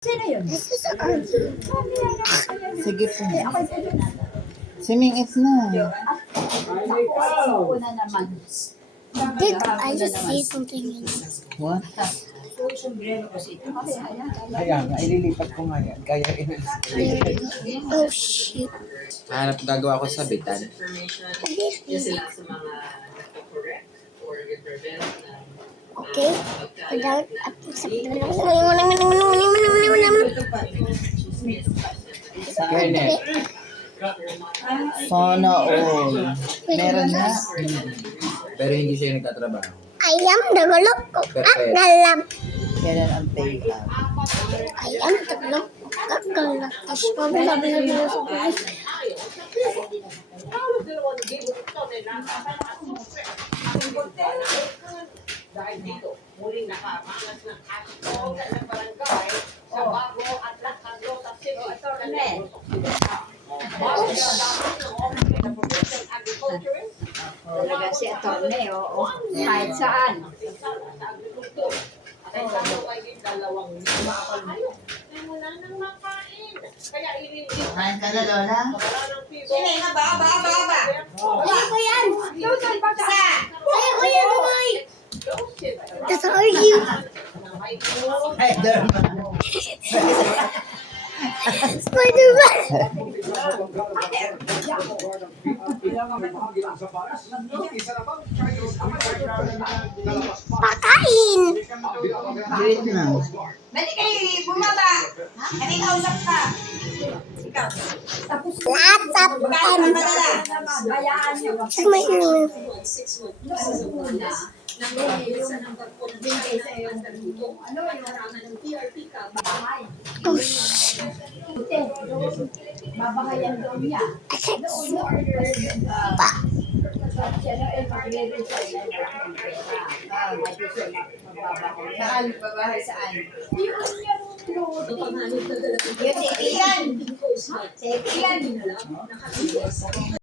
Sino yun? Sige po. Sumingit na. Ako na naman. Did I just see something in What? Ayan, ililipat ko nga yan. Kaya there? Oh shit. hanap gagawa ko sa bitan. Okay. Without Kenneth, Sana all. Meron na. pero hindi siya nagtatrabaho. ayam dagalok dalam. Kailan ang payout? Ayam dagalok dalam. Tapos pabila-bila sa buhay. Dahil dito, muling nakamangas ng hashtag ng barangay sa Bago at Lakandlo sa City. Bago sa dapat ng Office of Professional Agriculturist, Talaga si Atty. Oo. Kahit saan. sa agrikultura. At sa may dalawang makakal mo. Ay wala nang makain. Kaya inindig Kain ka na, Lola? wala ng piso. Sino yung ba? Kaya ko yan. Sa! Kaya ko yan, boy. That's are you. Spider-Man. Spider-Man. Pakain. Wait na. Dali kayo, bumaba! Kanina usap ka! Ikaw. Lahat sa Magkano na madala? Bayaan niyo. sa may Bigay sa iyo ng tulong. Ano yung bahay? oh shit. Babahayan daw niya. I can't see. Siya na ay pag-resign na ng pera. Saan? Babahay saan? Yun yan. Yung si Ian! Si Ian!